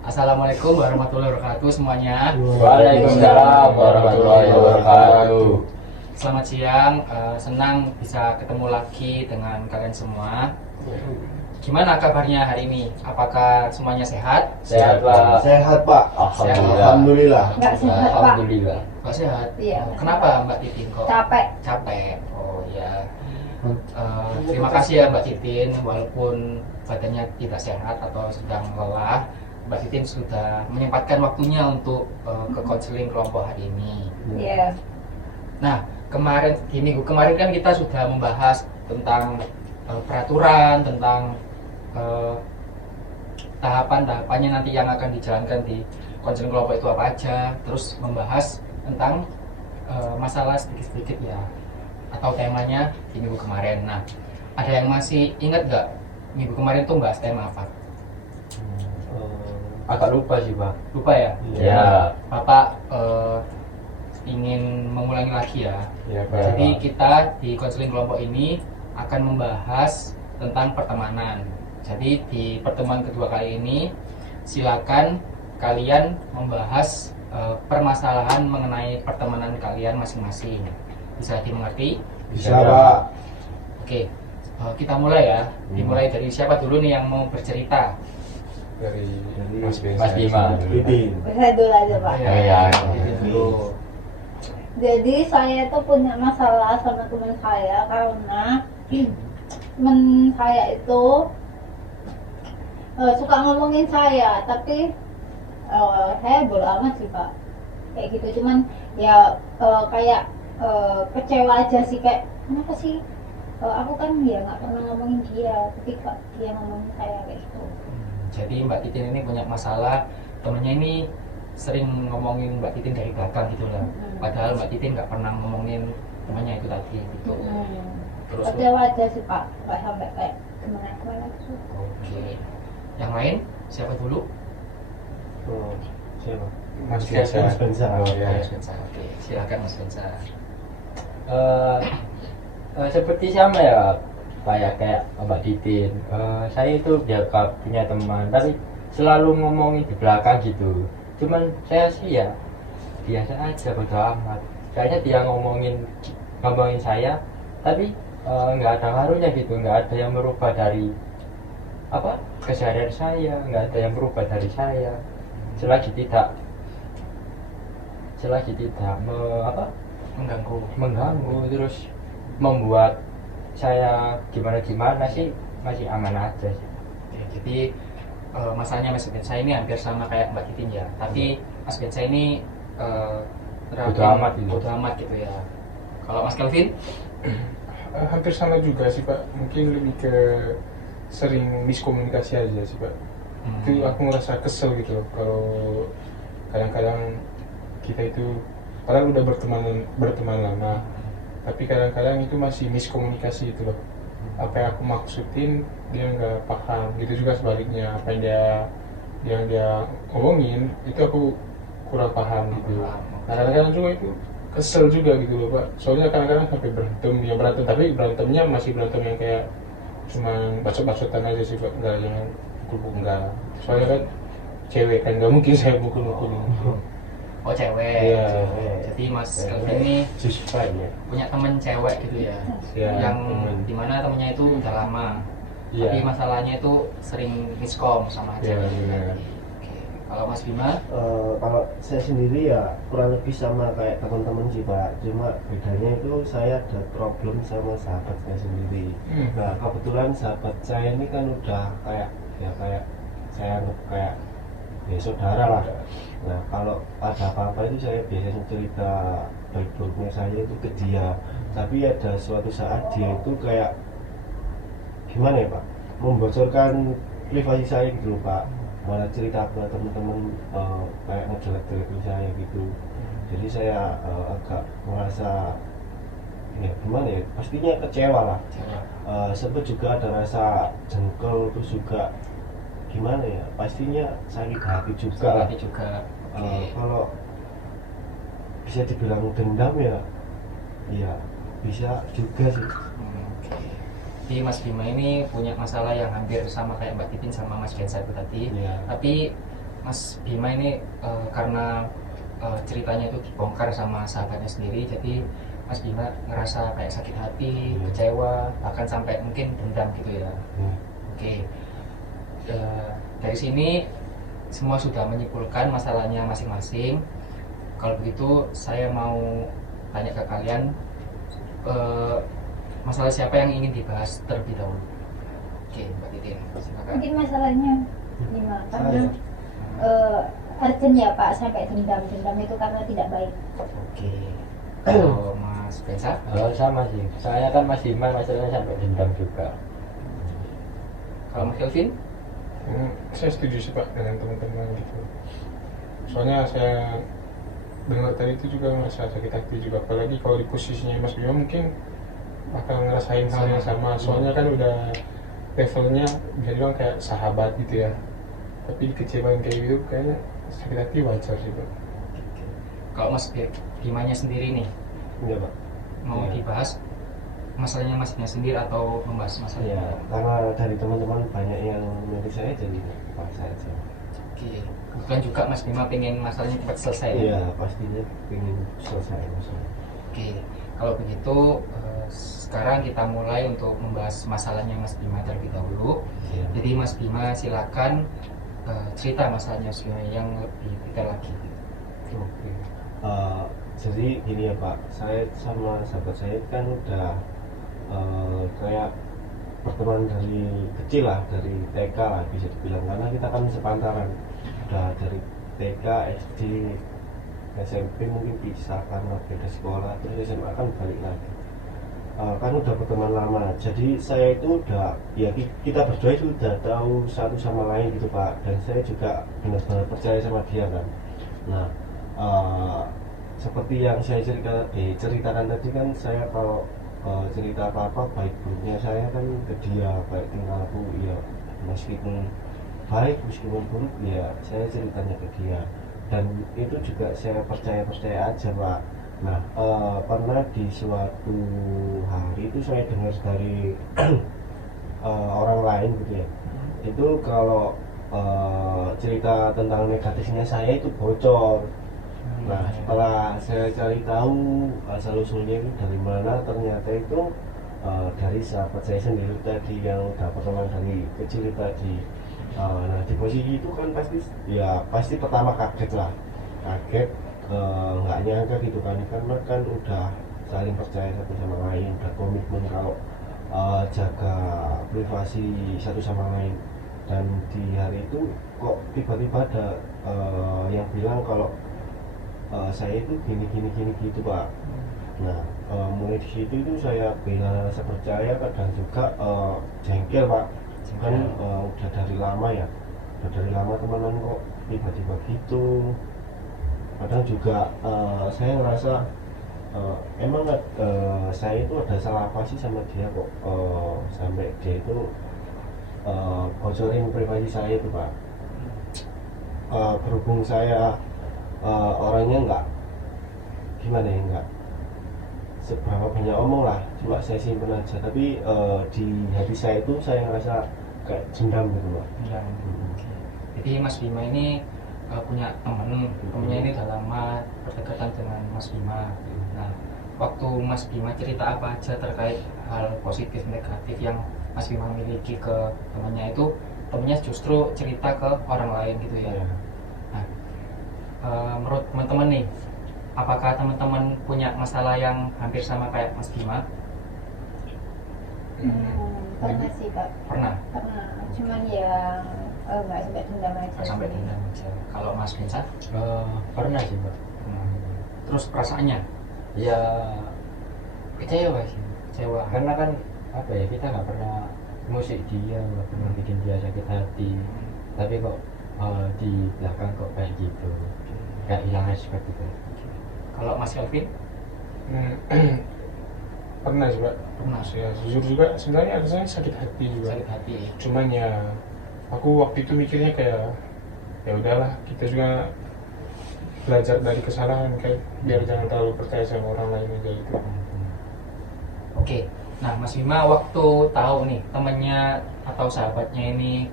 Assalamualaikum warahmatullahi wabarakatuh semuanya. Waalaikumsalam warahmatullahi wabarakatuh. Selamat siang, senang bisa ketemu lagi dengan kalian semua. Gimana kabarnya hari ini? Apakah semuanya sehat? Sehat Pak. Sehat Pak. Alhamdulillah. Nggak sehat Pak. Alhamdulillah. Oh sehat? Iya. Kenapa Mbak Titin kok? Capek. Capek. Oh ya. Terima kasih ya Mbak Titin, walaupun badannya tidak sehat atau sedang lelah, Mbak Titin sudah menyempatkan waktunya untuk ke konseling kelompok hari ini. Iya. Nah, di minggu kemarin kan kita sudah membahas tentang peraturan, tentang tahapan-tahapannya nanti yang akan dijalankan di konseling kelompok itu apa aja, terus membahas tentang masalah sedikit-sedikit ya, atau temanya di minggu kemarin. Nah, ada yang masih ingat nggak minggu kemarin tuh bahas tema apa? Agak lupa sih Pak. Lupa ya? Ya. Bapak ingin mengulangi lagi ya. Ya Pak. Jadi kita di konseling kelompok ini akan membahas tentang pertemanan. Jadi di pertemuan kedua kali ini silakan kalian membahas permasalahan mengenai pertemanan kalian masing-masing. Bisa dimengerti? Bisa Pak. Oke, kita mulai ya. Dimulai dari siapa dulu nih yang mau bercerita? Dari Mas Bima. Titin. Saya dulu aja Pak. Ya. Jadi dulu. Jadi saya tuh punya masalah sama teman saya karena teman saya itu suka ngomongin saya, tapi saya bodo amat sih Pak. Kayak gitu, cuman ya kayak kecewa aja sih, kayak kenapa sih aku kan ya nggak pernah ngomongin dia, tapi kok dia ngomongin saya kayak gitu. Jadi Mbak Titin ini punya masalah, temennya ini sering ngomongin Mbak Titin dari belakang gitu lah. Padahal Mbak Titin nggak pernah ngomongin temannya itu tadi gitu. Terus Kecewa aja sih Pak, nggak sampai kayak gimana gitu. oke. Yang lain siapa dulu? Siapa? Mas Mas Bensa. Mas Bensa. Oke, silakan Mas Bensa. Seperti sama ya Pak ya, kayak Mbak Titin. Saya itu biasa punya teman, tapi selalu ngomongin di belakang gitu. Cuman saya sih ya biasa aja, bodo amat. Kayaknya dia ngomongin saya, tapi nggak ada ngaruhnya gitu, nggak ada yang merubah dari keseharian saya, nggak ada yang berubah dari saya selagi tidak mengganggu terus membuat saya gimana sih, masih aman aja sih. Oke, jadi masalahnya Mas Bensa ini hampir sama kayak Mbak Titin ya, tapi Mas Bensa ini Bodo amat gitu. bodo amat gitu ya. Kalau Mas Kelvin? hampir sama juga sih Pak. Mungkin lebih ke sering miskomunikasi aja sih Pak. Itu aku ngerasa kesel gitu loh kalau kadang-kadang kita itu padahal udah berteman lama, tapi kadang-kadang itu masih miskomunikasi gitu loh. Apa yang aku maksudin dia nggak paham, gitu juga sebaliknya. Apa yang dia ngomongin itu aku kurang paham gitu. Nah, kadang-kadang juga itu kesel juga gitu loh Pak. Soalnya kadang-kadang sampai berantem, tapi berantemnya masih berantem yang kayak cuman bacot-bacotan aja sih Pak, nggak yang pukul enggak. Soalnya kan cewek kan, nggak mungkin saya mukul-mukulin. Oh cewek. Iya. Jadi Mas Kelvin ini punya temen cewek gitu ya, Iya, yang temen. dimana temennya itu udah lama, Iya. tapi masalahnya itu sering miskom sama Iya, cewek. benar. Oke. Kalau Mas Bima? Kalau saya sendiri ya kurang lebih sama kayak teman-teman sih Pak. Cuma bedanya itu saya ada problem sama sahabat saya sendiri. Nah kebetulan sahabat saya ini kan udah kayak saya anggap kayak ya saudara lah. Nah kalau ada apa-apa itu saya biasanya cerita baik buruknya saya itu ke dia. Tapi ada suatu saat dia itu kayak gimana ya Pak, membocorkan privasi saya gitu loh Pak. Malah cerita ke teman-teman kayak ngejelek-jelekin saya gitu. Jadi saya agak merasa ya gimana ya, pastinya kecewa lah. Sempat juga ada rasa jengkel, terus juga gimana ya, pastinya sakit hati juga lah. Sakit juga. Oke. Kalau bisa dibilang dendam ya, iya bisa juga sih. Oke. Jadi Mas Bima ini punya masalah yang hampir sama kayak Mbak Titin sama Mas Bensa itu tadi. Iya. Tapi Mas Bima ini karena ceritanya itu dibongkar sama sahabatnya sendiri, jadi Mas Bima ngerasa kayak sakit hati, kecewa, bahkan sampai mungkin dendam gitu ya. Oke, dari sini semua sudah menyimpulkan masalahnya masing-masing. Kalau begitu saya mau tanya ke kalian, masalah siapa yang ingin dibahas terlebih dahulu? Oke, Mbak Titin, silakan. Mungkin masalahnya gimana? Karena urgent ya Pak, sampai dendam itu karena tidak baik. Oke, kalau Mas Bensa? Sama sih, saya kan Mas Bima masalahnya sampai dendam juga. Kalau Mas Kelvin? Saya setuju sih Pak dengan teman-teman gitu. Soalnya saya dengar tadi itu juga merasa sakit hati juga, apalagi kalau di posisinya Mas Bima mungkin bakal ngerasain hal yang sama. Soalnya kan udah levelnya bisa dibilang kayak sahabat gitu ya, tapi dikecewain kayak gitu kayaknya sakit hati wajar sih Pak. Kalau Mas Bimanya sendiri nih, Iya Pak. mau Ya. dibahas masalahnya Mas Bima sendiri atau membahas masalah? Ya, karena dari teman-teman banyak yang milih saya jadi bahas saja. Oke, kebetulan juga Mas Bima pengen masalahnya cepat selesai. Iya, pastinya ingin selesai masalah. Oke, kalau begitu sekarang kita mulai untuk membahas masalahnya Mas Bima terlebih dahulu. Iya. Jadi Mas Bima silakan cerita masalahnya Mas Bima yang lebih detail lagi. Oke. Jadi gini ya Pak, saya sama sahabat saya kan udah kayak pertemuan dari kecil lah, dari TK lah bisa dibilang, karena kita kan sepantaran, udah dari TK, SD, SMP mungkin pisah karena beda sekolah, terus SMA kan balik lagi. Kan udah pertemuan lama, jadi saya itu udah, ya kita berdua itu udah tahu satu sama lain gitu Pak, dan saya juga benar-benar percaya sama dia kan. Nah, seperti yang saya ceritakan tadi kan, saya kalau cerita apa-apa baik buruknya saya kan ke dia, baik tingkahku ya meskipun baik meskipun buruk ya saya ceritanya ke dia, dan itu juga saya percaya aja Pak. Nah, pernah di suatu hari itu saya dengar dari orang lain gitu ya, itu kalau cerita tentang negatifnya saya itu bocor. Nah, setelah saya cari tahu asal usulnya itu dari mana, ternyata itu dari sahabat saya sendiri tadi yang udah pertemuan dari kecil tadi. Nah, di posisi itu kan pasti pertama kaget lah, nggak nyangka gitu kan, karena kan udah saling percaya satu sama lain, udah komitmen kalau jaga privasi satu sama lain. Dan di hari itu kok tiba-tiba ada yang bilang kalau saya itu gini gitu Pak. Nah, mulai di situ itu saya kehilangan rasa percaya, kadang juga jengkel Pak. Kan udah dari lama temenan kok tiba-tiba gitu. Kadang juga saya ngerasa emang saya itu ada salah apa sih sama dia kok, sampai dia itu bocorin privasi saya itu Pak. Berhubung saya orangnya nggak seberapa banyak omong lah, cuma saya simpen aja, tapi di hati saya itu saya ngerasa kayak dendam gitu Pak. Ya. Jadi Mas Bima ini punya temennya ini udah lama berdekatan dengan Mas Bima. Nah, waktu Mas Bima cerita apa aja terkait hal positif negatif yang Mas Bima miliki ke temannya itu, temennya justru cerita ke orang lain gitu ya. Nah, menurut teman-teman nih, apakah teman-teman punya masalah yang hampir sama kayak Mas Bima? Pernah sih Pak. Pernah? Pernah, cuman ya nggak sampai dendam aja. Sampai dendam aja. Kalau Mas Bensa? Pernah sih Mbak. Terus perasaannya? Ya Kecewa sih. Kecewa. karena kan apa ya, kita nggak pernah musik dia, nggak pernah bikin dia sakit hati, tapi kok di belakang kok kayak gitu, kayak hilang respect gitu. Kalau Mas Kelvin? Pernah sih Pak. Pernah. Ya jujur juga sebenarnya rasanya sakit hati juga. Sakit hati. Cuman ya aku waktu itu mikirnya kayak ya udahlah, kita juga belajar dari kesalahan, kayak biar jangan terlalu percaya sama orang lain aja gitu. Oke. Nah, Mas Bima waktu tahu nih temannya atau sahabatnya ini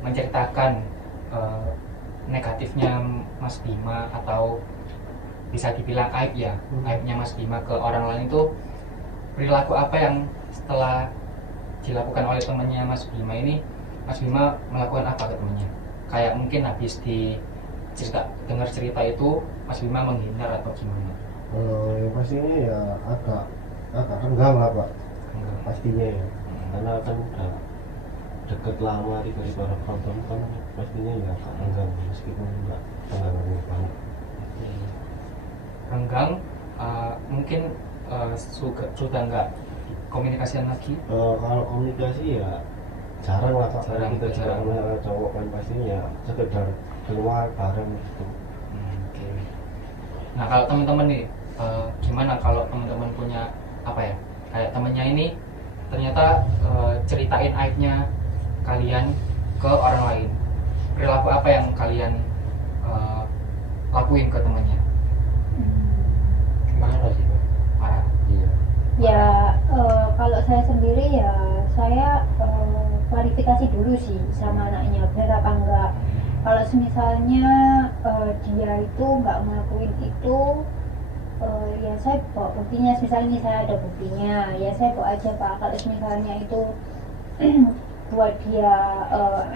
menceritakan negatifnya Mas Bima atau bisa dibilang aib ya, aibnya Mas Bima ke orang lain itu perilaku apa yang setelah dilakukan oleh temannya Mas Bima ini, Mas Bima melakukan apa ke temannya? Kayak mungkin habis dengar cerita itu Mas Bima menghindar atau gimana? Yang pastinya ya agak renggang lah Pak, pastinya ya, karena kan udah deket lama tiba-tiba ada problem kan pastinya ya agak renggang meskipun enggak renggang banget. Renggang, mungkin sudah nggak komunikasian lagi? Kalau komunikasi ya jarang lah Pak, Jarang, kita juga jarang. anak cowok kan pastinya ya sekedar keluar bareng gitu. Oke. Nah kalau teman-teman nih, gimana kalau teman-teman punya apa ya? Kayak temennya ini ternyata ceritain aibnya kalian ke orang lain. Perilaku apa yang kalian lakuin ke temannya? Marah sih Pak. Parah. Iya. Ya kalau saya sendiri ya saya klarifikasi dulu sih sama anaknya benar apa enggak. Kalau misalnya dia itu nggak ngelakuin itu, ya saya bawa buktinya. Misalnya ini saya ada buktinya, ya saya bawa aja Pak. Kalau misalnya itu buat dia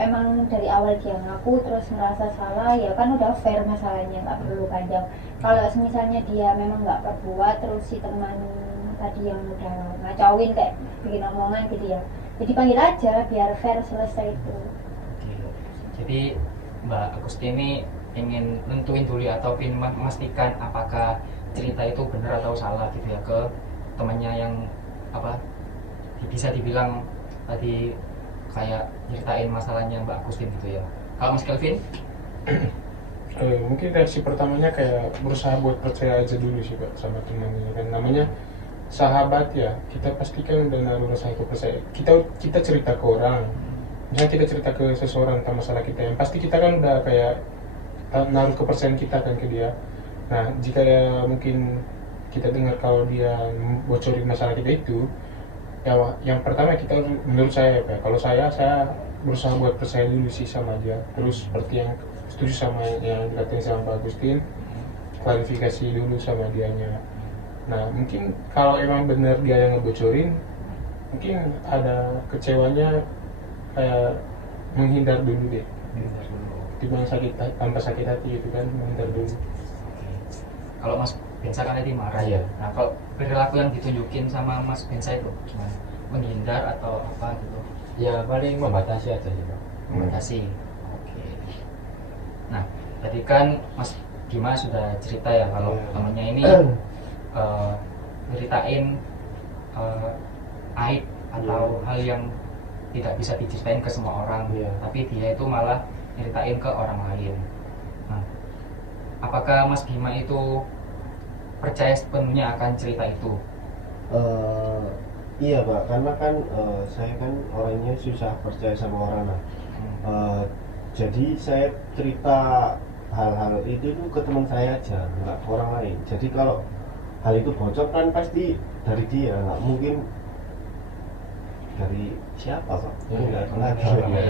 emang dari awal dia ngaku terus merasa salah, ya kan udah fair masalahnya, nggak perlu panjang. Kalau misalnya dia memang nggak berbuat terus si teman tadi yang udah ngacauin kayak bikin omongan gitu ya, jadi panggil aja biar fair selesai itu. Oke. Jadi Mbak Agustini ingin nentuin dulu atau ingin memastikan apakah cerita itu benar atau salah gitu ya ke temannya yang apa bisa dibilang tadi kayak ceritain masalahnya Mbak Agustin gitu ya. Kalau Mas Kelvin? Mungkin reaksi pertamanya kayak berusaha buat percaya aja dulu sih Pak sama temannya, kan namanya sahabat ya, kita pastikan udah naruh rasa kepercayaan. Kita cerita ke orang, misalnya kita cerita ke seseorang tentang masalah kita, yang pasti kita kan udah kayak naruh kepercayaan kita kan ke dia. Nah jika ya mungkin kita dengar kalau dia bocorin masalah kita itu, ya yang pertama kita menurut saya ya, kalau saya berusaha buat percaya dulu sih sama dia, terus seperti yang setuju sama yang dikatain sama Pak Agustin, klarifikasi dulu sama dianya. Nah mungkin kalau emang benar dia yang ngebocorin, mungkin ada kecewanya, kayak menghindar dulu deh, timbang tanpa sakit hati gitu kan, menghindar dulu. Kalau Mas Bensa kan tadi marah ya. Nah kalau perilaku yang ditunjukin sama Mas Bensa itu gimana? Menghindar atau apa gitu? Ya paling membatasi aja sih Pak. Membatasi. Oke. Nah tadi kan Mas Bima sudah cerita ya kalau temennya ini ceritain aib atau hal yang tidak bisa diceritain ke semua orang, tapi dia itu malah ceritain ke orang lain. Nah, apakah Mas Bima itu percaya sepenuhnya akan cerita itu? Iya Pak, karena kan saya kan orangnya susah percaya sama orang lah. Jadi saya cerita hal-hal itu ke teman saya aja, nggak ke orang lain. Jadi kalau hal itu bocor kan pasti dari dia, nggak mungkin dari siapa Pak? Nggak lagi. Oke.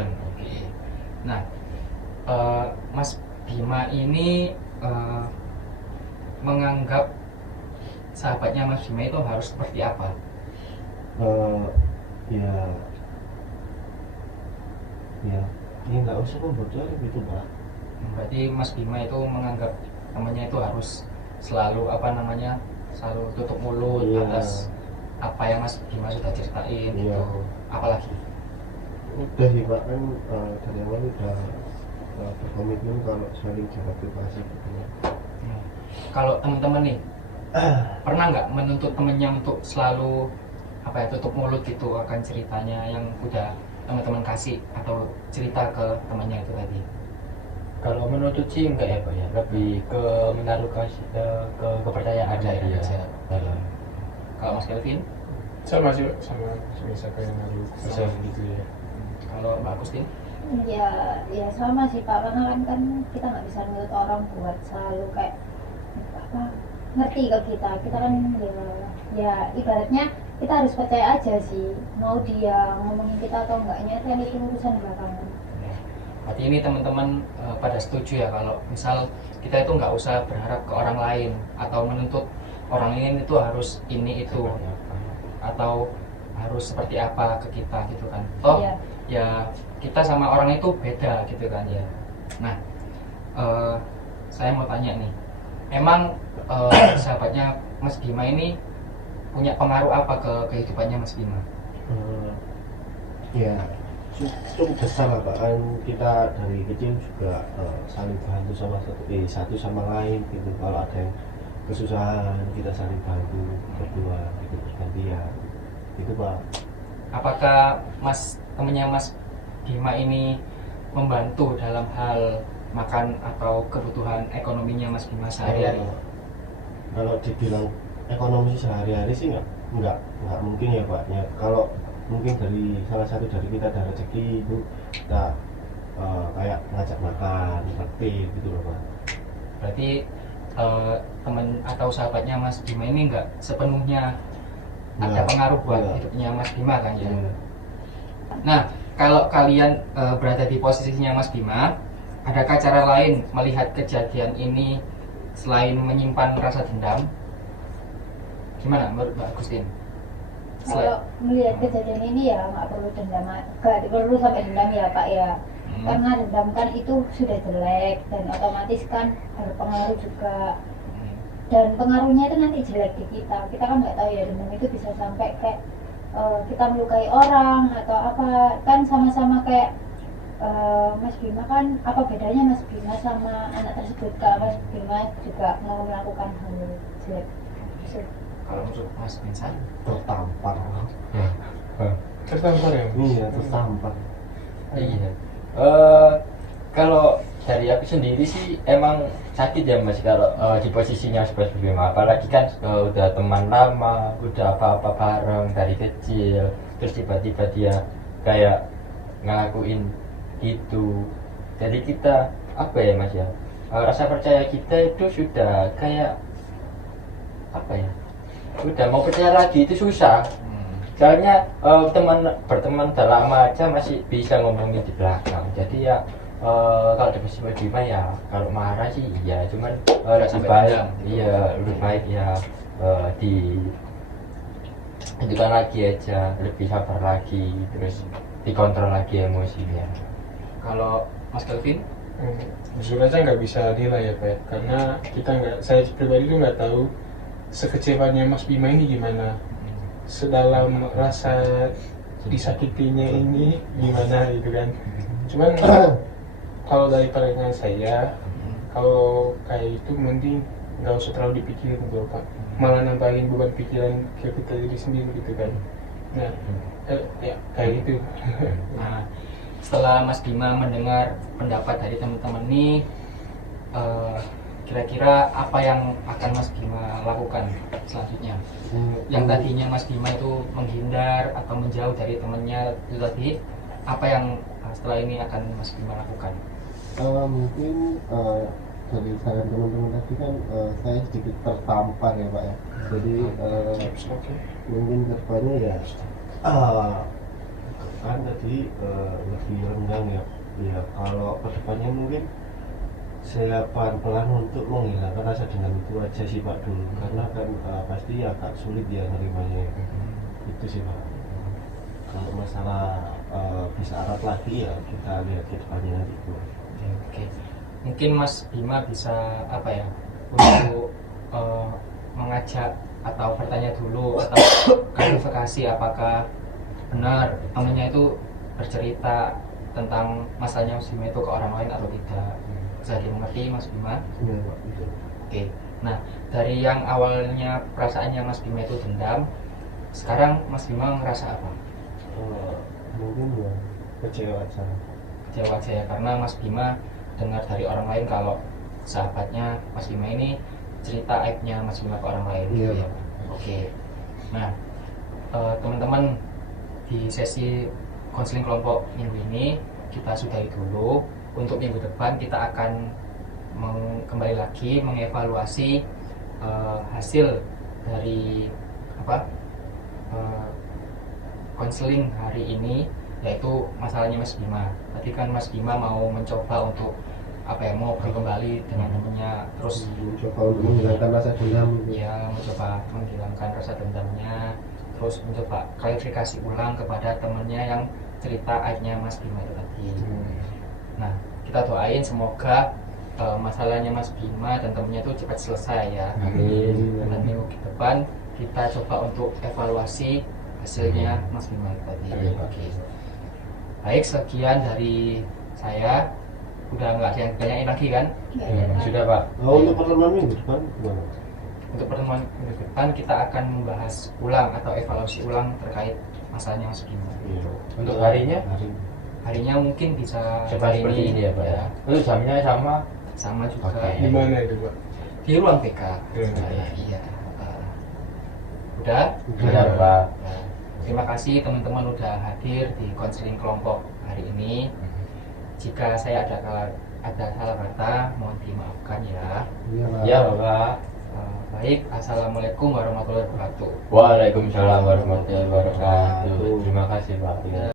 Nah, Mas Bima ini menganggap sahabatnya Mas Bima itu harus seperti apa? Ya nggak usah membodorin gitu Pak. Berarti Mas Bima itu menganggap temannya itu harus selalu selalu tutup mulut atas apa yang Mas Bima sudah ceritain gitu. Apalagi? Udah sih Pak, kan dari awal udah berkomitmen kalau saling jaga privasi gitu ya. Kalau teman-teman nih pernah nggak menuntut temennya untuk selalu tutup mulut gitu akan ceritanya yang udah teman-teman kasih atau cerita ke temannya itu tadi? Kalau menuntut sih enggak ya Pak ya, lebih ke menaruh ke kepercayaan dia. Kalau Mas Kelvin? Sama sih sama bisa kayak naruh kepercayaan gitu ya. Kalau Mbak Agustin? Ya sama sih Pak, karena kan kita nggak bisa nuntut orang buat selalu kayak apa ngerti ke kita kan ya ibaratnya kita harus percaya aja sih, mau dia ngomongin kita atau enggaknya kan itu urusan belakangan. Berarti ini teman-teman pada setuju ya kalau misal kita itu nggak usah berharap ke orang lain atau menuntut orang lain itu harus ini itu atau harus seperti apa ke kita gitu kan. Toh Iya. ya kita sama orang itu beda gitu kan ya. Nah, saya mau tanya nih, emang sahabatnya Mas Bima ini punya pengaruh apa ke kehidupannya Mas Bima? Ya cukup besar lah Pak, kan kita dari kecil juga saling bantu satu sama lain gitu. Kalau ada yang kesusahan kita saling bantu berdua gitu, bergantian itu Pak. Apakah temennya Mas Bima ini membantu dalam hal makan atau kebutuhan ekonominya Mas Bima sehari-hari? Kalau dibilang ekonomi sehari-hari sih nggak mungkin ya Pak ya. Kalau mungkin dari salah satu dari kita ada rezeki itu kita kayak ngajak makan, praktik gitu loh Pak. Berarti teman atau sahabatnya Mas Bima ini nggak sepenuhnya ada pengaruh buat hidupnya Mas Bima kan ya? Nah, kalau kalian berada di posisinya Mas Bima, adakah cara lain melihat kejadian ini selain menyimpan rasa dendam? Gimana menurut Mbak Agustin? Kalau melihat kejadian ini ya nggak perlu dendam, nggak perlu sampai dendam ya Pak ya. Karena dendam kan itu sudah jelek dan otomatis kan berpengaruh juga. Dan pengaruhnya itu nanti jelek di kita. Kita kan nggak tahu ya, dendam itu bisa sampai kayak kita melukai orang atau apa. Kan sama-sama kayak Mas Bima kan, apa bedanya Mas Bima sama anak tersebut kalau Mas Bima juga mau melakukan hal jelek. Kalau menurut Mas Vincent? Tertampar. Tertampar ya? Iya, tertampar. Iya. Kalau dari aku sendiri sih emang sakit ya Mas kalau di posisinya Mas Bima, apalagi kan udah teman lama, udah apa-apa bareng dari kecil, terus tiba-tiba dia kayak ngelakuin gitu. Jadi kita apa ya Mas ya, rasa percaya kita itu sudah kayak apa ya, udah mau percaya lagi itu susah. Soalnya berteman udah lama aja masih bisa ngomongin di belakang. Jadi ya kalau di posisi Bima ya kalau marah sih iya, cuman lebih baik iya lebih baik ya ditunjukkan lagi aja, lebih sabar lagi, terus dikontrol lagi emosinya. Kalau Mas Kelvin? Jujur aja nggak bisa nilai ya Pak ya. Karena saya pribadi tuh nggak tahu sekecewaannya Mas Bima ini gimana, sedalam rasa disakitinya ini gimana gitu kan. Cuman kalau dari pandangan saya, kalau kayak itu mending nggak usah terlalu dipikirin gitu Pak, malah nambahin beban pikiran ke kita diri sendiri gitu kan. Nah ya kayak gitu. Nah, setelah Mas Bima mendengar pendapat dari teman-teman ini, kira-kira apa yang akan Mas Bima lakukan selanjutnya? Yang tadinya Mas Bima itu menghindar atau menjauh dari temannya itu tadi, apa yang setelah ini akan Mas Bima lakukan? Mungkin dari saran teman-teman tadi kan saya sedikit tertampar ya Pak ya. Jadi mungkin kedepannya ya kan tadi lebih renggang ya. Ya kalau kedepannya mungkin saya pelan-pelan untuk menghilangkan rasa dendam itu aja sih Pak dulu, karena kan pasti agak sulit ya nerimanya itu sih Pak. Kalau masalah bisa arat lagi ya kita lihat ke depannya nanti Bu. Oke. Mungkin Mas Bima bisa apa ya, untuk mengajak atau bertanya dulu atau klarifikasi apakah benar temannya itu bercerita tentang masalahnya Mas Bima itu ke orang lain atau tidak. Bisa dimengerti Mas Bima? Iya Pak, betul. Oke. Nah, dari yang awalnya perasaannya Mas Bima itu dendam, sekarang Mas Bima ngerasa apa? Mungkin ya kecewa aja. Kecewa aja ya, karena Mas Bima dengar dari orang lain kalau sahabatnya Mas Bima ini cerita aibnya Mas Bima ke orang lain. Iya. Ya. Oke. Nah, teman-teman, di sesi konseling kelompok minggu ini kita sudahi dulu. Untuk minggu depan kita akan kembali lagi mengevaluasi hasil dari konseling hari ini, yaitu masalahnya Mas Bima. Tadi kan Mas Bima mau mencoba untuk mau kembali dengan temennya, terus mencoba untuk menghilangkan rasa dendam gitu. ya mencoba menghilangkan rasa dendamnya, terus mencoba klarifikasi ulang kepada temennya yang cerita aibnya Mas Bima itu tadi. Nah, kita doain semoga masalahnya Mas Bima dan temennya itu cepat selesai ya. Amin. Dan minggu depan kita coba untuk evaluasi hasilnya Mas Bima itu tadi. Oke. Baik, sekian dari saya. Udah nggak ada yang tanyain lagi kan? Sudah Pak. Untuk pertemuan minggu depan gimana? Untuk pertemuan minggu depan kita akan membahas ulang atau evaluasi ulang terkait masalahnya Mas Bima. Iya. Untuk harinya? Harinya mungkin bisa Coba hari seperti ini ya Pak ya. Untuk jamnya sama? sama juga. Oke. Di mana itu Pak? Di ruang PK. Di ruang PK. Iya. Udah? Sudah Pak. Nah, terima kasih teman-teman udah hadir di konseling kelompok hari ini. Jika saya ada salah kata, mohon dimaafkan ya. Ya Bapak. Baik, assalamualaikum warahmatullahi wabarakatuh. Waalaikumsalam warahmatullahi wabarakatuh. Terima kasih Pak. Ya.